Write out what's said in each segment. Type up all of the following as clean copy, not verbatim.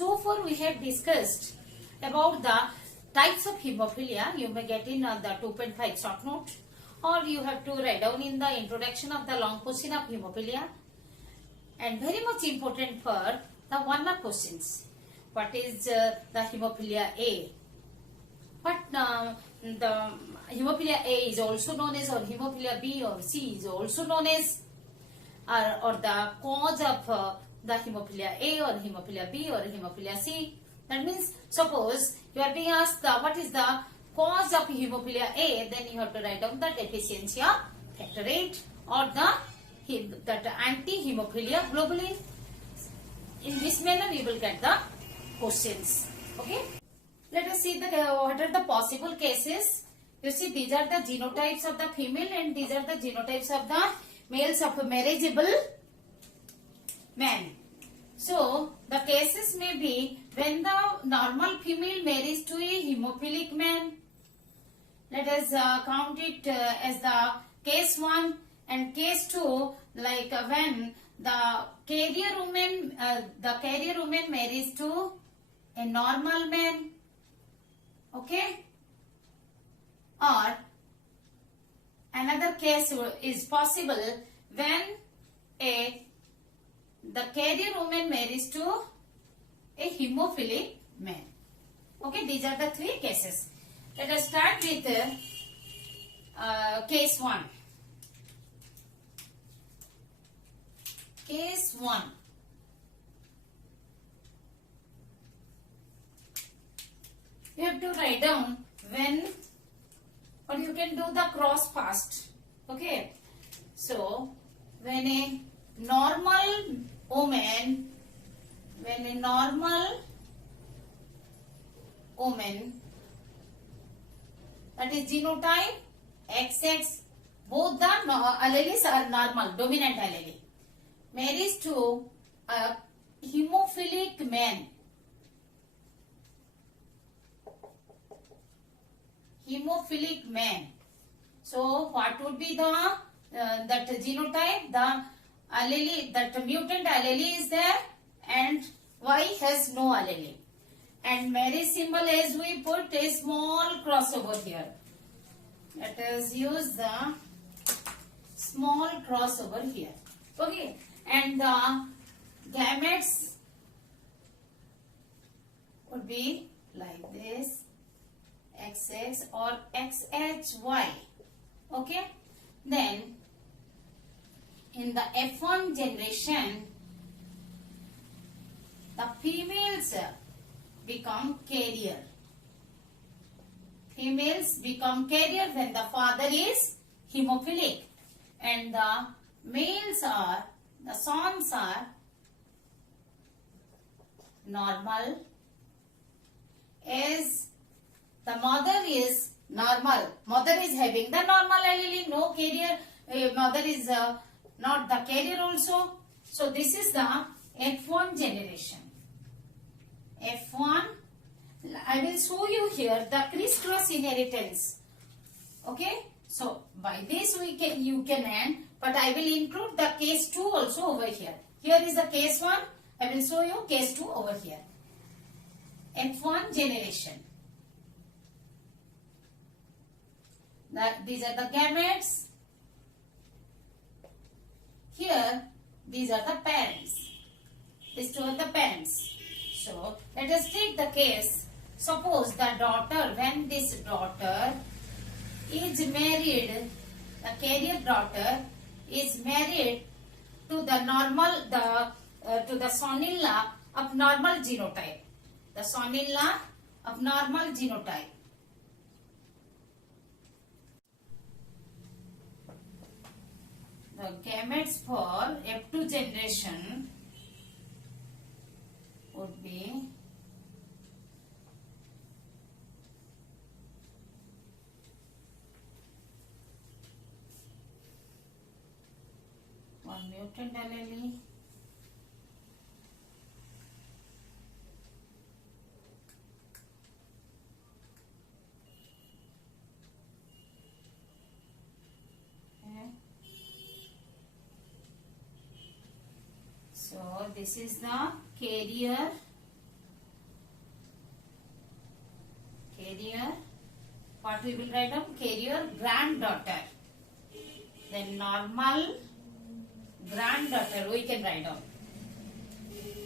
So far we have discussed about the types of hemophilia. You may get in the 2.5 short note, or you have to write down in the introduction of the long question of hemophilia. And very much important for the 1-mark questions. What is the hemophilia A? But the hemophilia A is also known as, or hemophilia B or C is also known as, or the cause of the hemophilia A or hemophilia B or hemophilia C. That means, suppose you are being asked what is the cause of hemophilia A, then you have to write down the deficiency of factor 8 or that anti-hemophilia globulin. In this manner, you will get the questions. Okay. Let us see what are the possible cases. You see, these are the genotypes of the female and these are the genotypes of the males of a marriageable man. So, the cases may be when the normal female marries to a hemophilic man. Let us count it as the case 1 and case 2, like when the carrier woman marries to a normal man. Okay. Or another case is possible when the carrier woman marries to a hemophilic man. Okay, these are the 3 cases. Let us start with case 1. Case 1. You have to write down when, or you can do the cross fast. Okay. So, when a normal woman, that is genotype XX, both the alleles are normal, dominant allele, marries to a hemophilic man. So, what would be the that genotype? The allele, that mutant allele is there, and Y has no allele. And marriage symbol, as we put a small cross over here. Let us use the small cross over here. Okay. And the gametes would be like this, XX or XHY. Okay. Then in the F1 generation, the females become carrier. Females become carrier when the father is hemophilic, and the males are, the sons are normal, as the mother is normal. Mother is having the normal allele, no carrier. Mother is not the carrier also. So this is the F1 generation. F1. I will show you here the crisscross inheritance. Okay. So by this you can end, but I will include the case 2 also over here. Here is the case 1. I will show you case 2 over here. F1 generation. These are the gametes. Here, these are the parents. These 2 are the parents. So, let us take the case. Suppose the daughter, when this daughter is married, the carrier daughter is married to the normal, to the son-in-law of normal genotype. The son-in-law of normal genotype. The gametes for F2 generation would be one mutant allele, So this is the carrier carrier, what we will write down? Carrier granddaughter. Then normal granddaughter we can write down.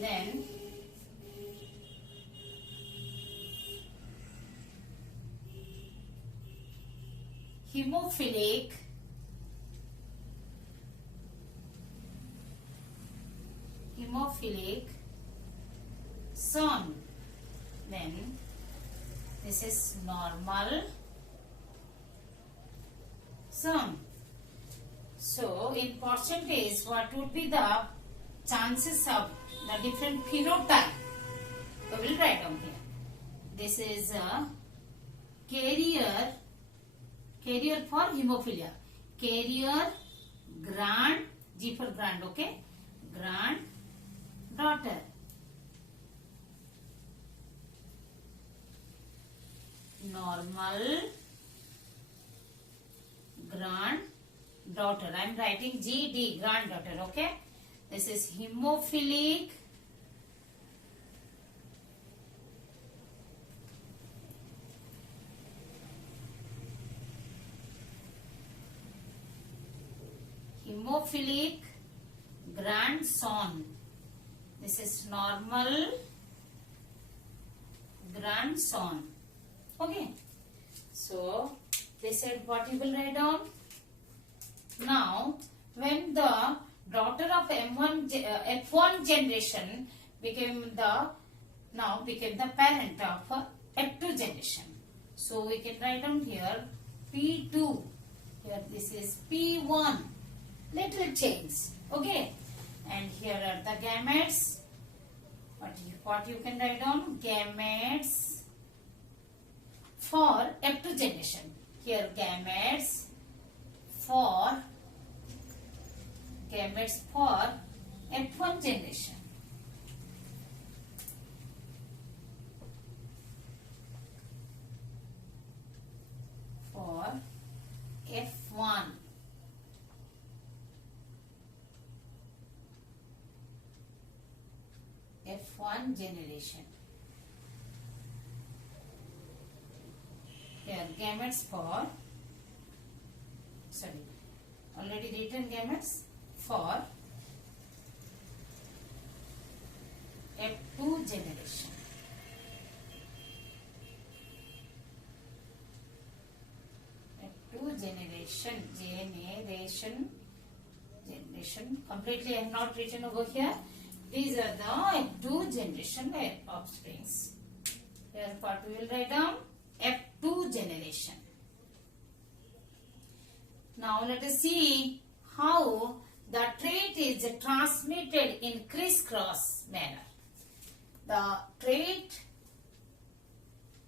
Then hemophilic son. Then this is normal son. So in percentage, what would be the chances of the different phenotype? We will write down here. This is a carrier for hemophilia. Carrier grand, G for grand, okay? Granddaughter. Normal granddaughter. I am writing GD, granddaughter, okay? This is hemophilic grandson. This is normal grandson. Okay. So, they said what you will write down? Now, when the daughter of F1 generation became the parent of F2 generation. So, we can write down here P2. Here this is P1. Little change. Okay. And here are the gametes. What you can write down? Gametes for F2 generation. Here gametes for F1 generation. For F1. F1 generation. Here gametes for, already written gametes for F2 generation. F2 generation, completely I have not written over here. These are the F2 generation offsprings. Here what we will write down? F2 generation. Now let us see how the trait is transmitted in crisscross manner. The trait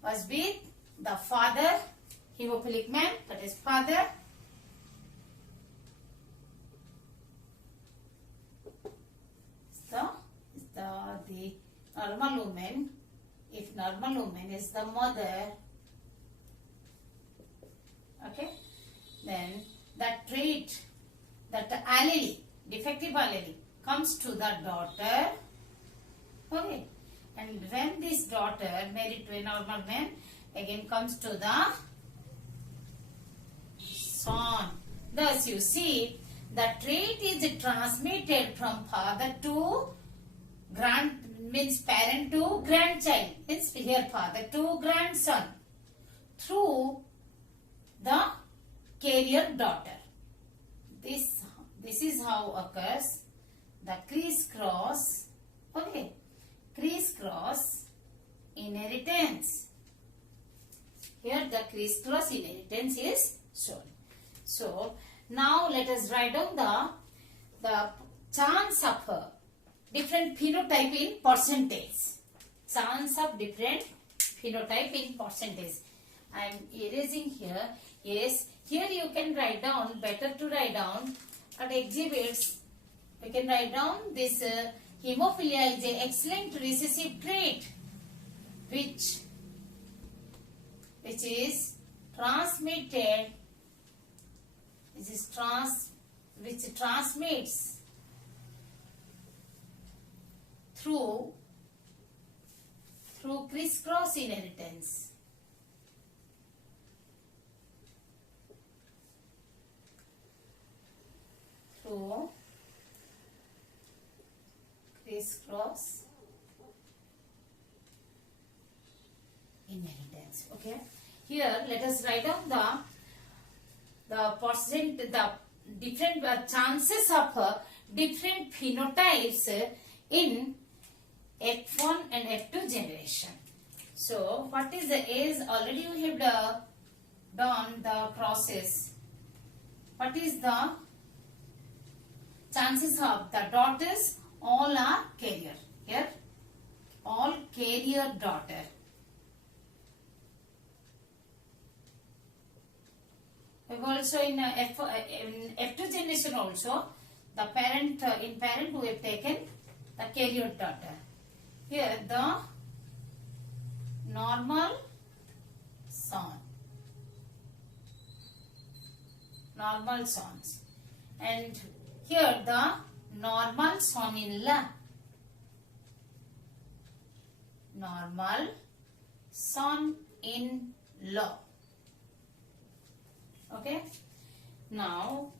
was with the father, hemophilic man, that is father. The normal woman, if normal woman is the mother, okay, then that trait, that allele, defective allele comes to the daughter, okay, and when this daughter married to a normal man, again comes to the son. Thus you see, the trait is transmitted from father to means parent to grandchild, means here father to grandson through the carrier daughter. This is how occurs the crisscross, okay, crisscross inheritance. Here the crisscross inheritance is shown. So now let us write down the chance of different phenotype in percentage. Chance of different phenotype in percentage. I am erasing here. Yes, here you can write down, better to write down at exhibits. You can write down this hemophilia is an excellent recessive trait which is transmitted, which transmits through crisscross inheritance. to crisscross inheritance. Okay. Here let us write down the different chances of different phenotypes in F1 and F2 generation. So what is the age? Already we have done the crosses. What is the chances of the daughters? All are carrier. Here all carrier daughter. We have also in F2 generation also the parent in parent we have taken the carrier daughter. Here the normal son, normal sons, and here the normal son-in-law, normal son-in-law. Okay. Now,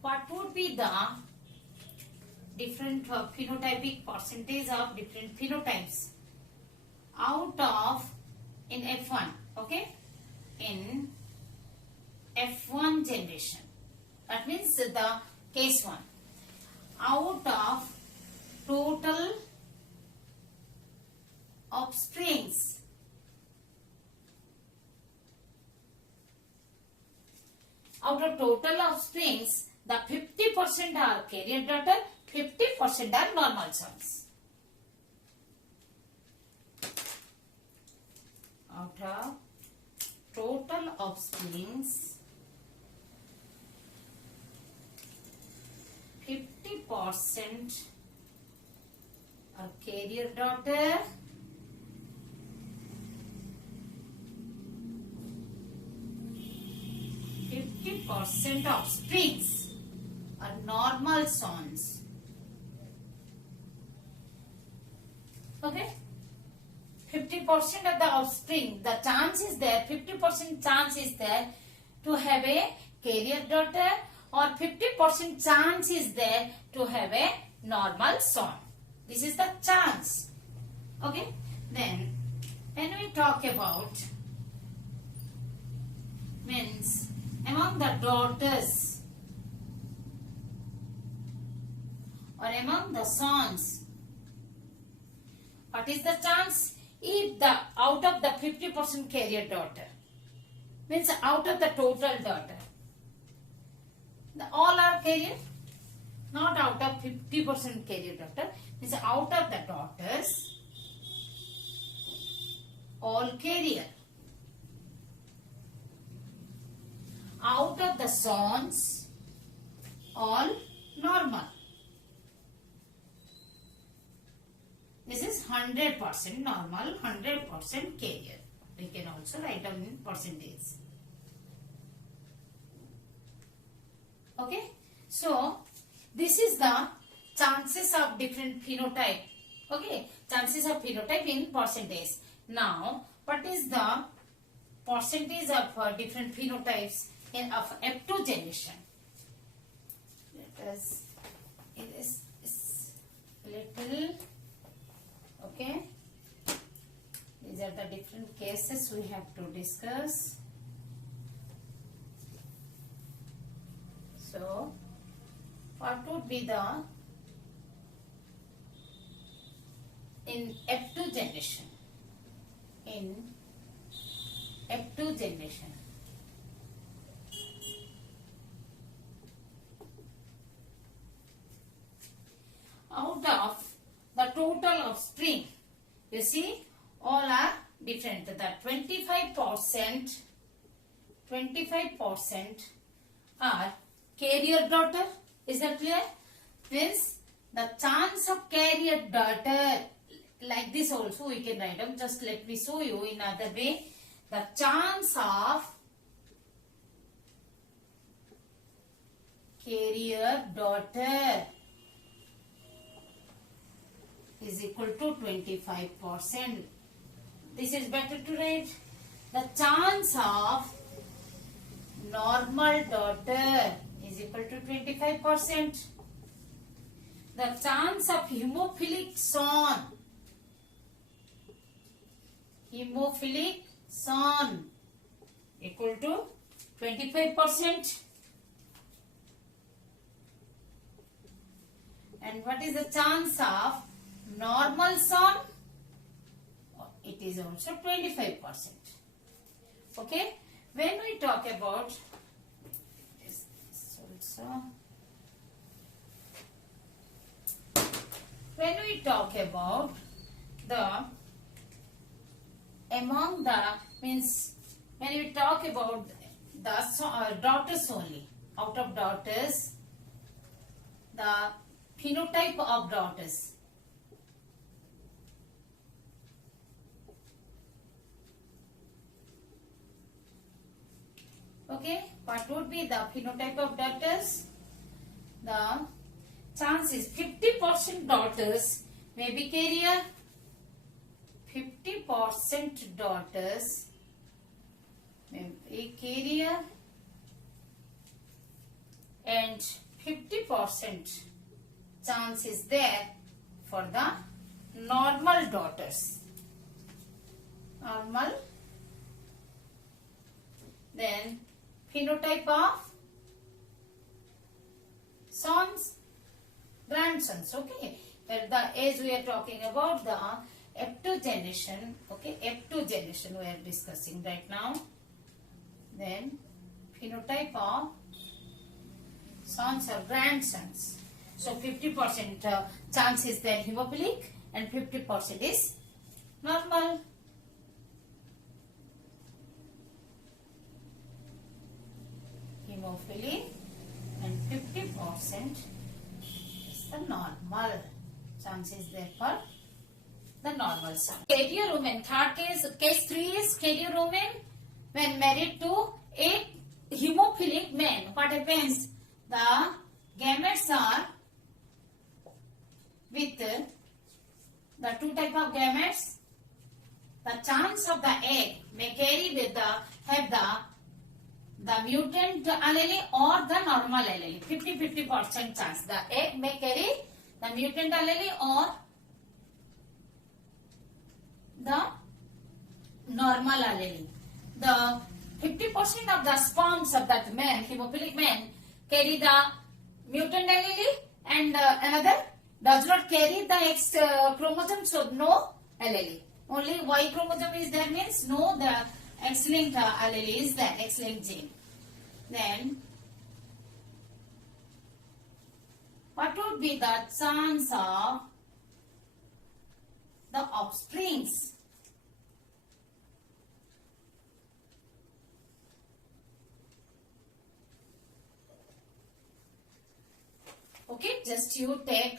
what would be the different phenotypic percentage of different phenotypes out of in F1? Okay, in F1 generation. That means the case 1. Out of total offsprings, out of total offsprings, the 50% are carrier daughter, 50% are normal sons. Out of total offsprings, 50% are carrier daughter, 50% of springs are normal sons. Okay, 50% of the offspring, the chance is there, 50% chance is there to have a carrier daughter, or 50% chance is there to have a normal son. This is the chance. Okay, then when we talk about means among the daughters or among the sons, what is the chance? If the out of the 50% carrier daughter, means out of the total daughter, all are carrier, not out of 50% carrier daughter, means out of the daughters, all carrier. Out of the sons, all normal. This is 100% normal, 100% carrier. We can also write down in percentage. Okay. So, this is the chances of different phenotype. Okay. Chances of phenotype in percentage. Now, what is the percentage of different phenotypes in of F2 generation? Let us, it is little. Okay, these are the different cases we have to discuss. So, what would be the in F2 generation? In F2 generation, out of the total offspring, you see, all are different. The 25% are carrier daughter. Is that clear? Means the chance of carrier daughter, like this also we can write down. Just let me show you in other way. The chance of carrier daughter is equal to 25%. This is better to write. The chance of normal daughter is equal to 25%. The chance of hemophilic son equal to 25%. And what is the chance of normal son? It is also 25%. Okay. When we talk about this also, when we talk about the among the means when we talk about the daughters only, out of daughters, the phenotype of daughters. Okay, what would be the phenotype of daughters? The chance is 50% daughters may be carrier. 50% daughters may be carrier, and 50% chance is there for the normal daughters. Normal. Then phenotype of sons, grandsons. Okay, the age we are talking about the F2 generation. Okay, F2 generation we are discussing right now. Then phenotype of sons or grandsons. So 50% chance is there hemophilic and 50% is normal. Hemophilic and 50% is the normal. Chance is there for the normal son. Carrier woman, third case 3 is carrier woman when married to a hemophilic man. What happens? The gametes are with the two type of gametes. The chance of the egg may carry with the mutant allele or the normal allele. 50% chance. The egg may carry the mutant allele or the normal allele. The 50% of the sperms of that man, hemophilic man, carry the mutant allele, and another does not carry the X chromosome, so no allele. Only Y chromosome is there, means no the X-linked allele is there, X-linked gene. Then what would be the chance of the offsprings? Okay, just you take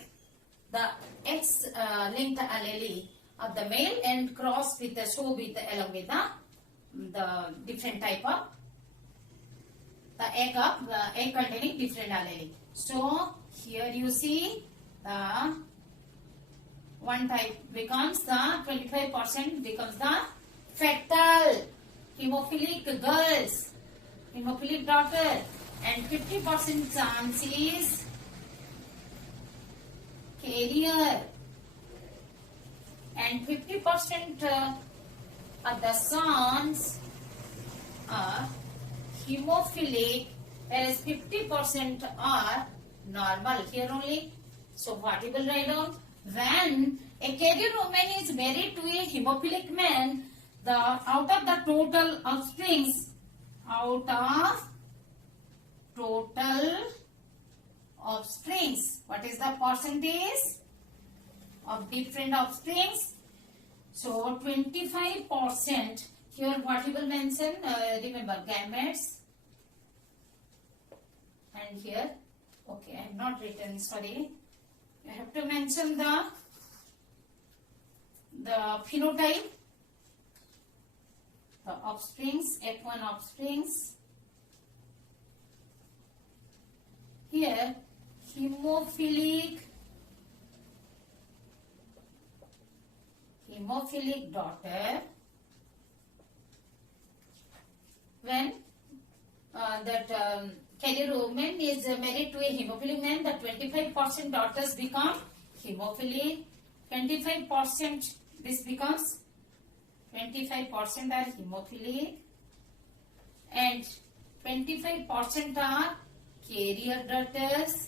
the X-linked allele of the male and cross with the show with along with the different type of the egg containing different allele. So here you see the one type becomes the 25% becomes the fetal hemophilic girls, hemophilic daughter, and 50% chance is carrier, and 50% of the sons are hemophilic, whereas 50% are normal. Here only. So what you will write down? When a carrier woman is married to a hemophilic man, the out of the total offsprings, what is the percentage of different offsprings? So 25%. Here what you will mention? Remember gametes. And here, okay, I have not written. Sorry, I have to mention the phenotype, the offsprings, F1 offsprings. Here, hemophilic daughter when carrier woman is married to a hemophilic man, the 25% daughters become hemophilic. 25% this becomes 25% are hemophilic and 25% are carrier daughters.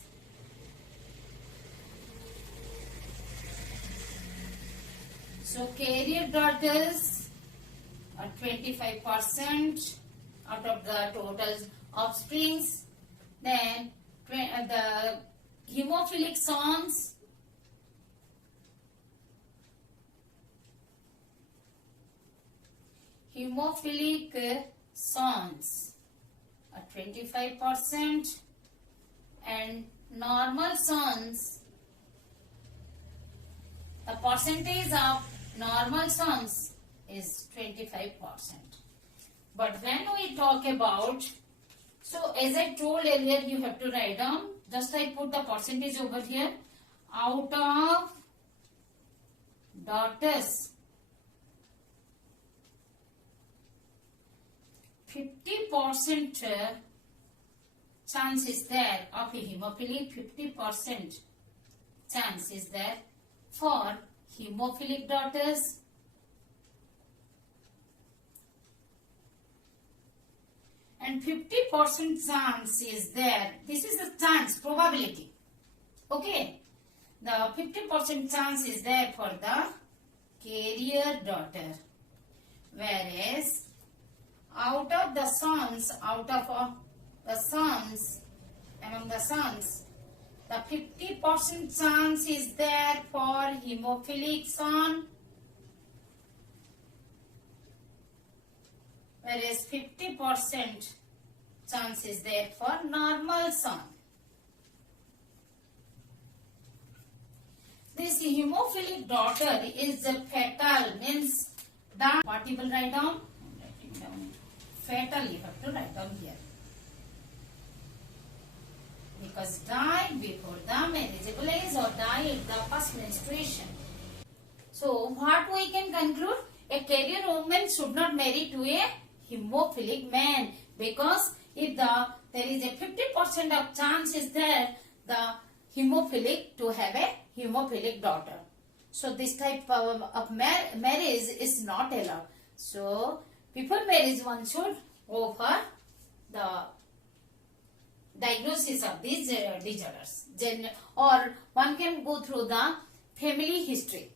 So carrier daughters are 25% out of the total offsprings. Then the hemophilic sons are 25% and normal sons, the percentage of normal sons is 25%. But when we talk about, so as I told earlier, you have to write down, just I put the percentage over here, out of daughters, 50% chance is there of a hemophilic, 50% chance is there for hemophilic daughters. And 50% chance is there. This is the chance, probability. Okay. The 50% chance is there for the carrier daughter. Whereas out of the sons, among the sons, the 50% chance is there for hemophilic son. Whereas 50% chance is there for normal son. This hemophilic daughter is fatal, means the, what you will write down? I'm writing down. Fatal you have to write down here. Because died before the marriageable age or died at the first menstruation. So what we can conclude? A carrier woman should not marry to a hemophilic man, because if there is a 50% of chance is there the hemophilic to have a hemophilic daughter. So this type of marriage is not allowed. So before marriage one should go for the diagnosis of these disorders, or one can go through the family history.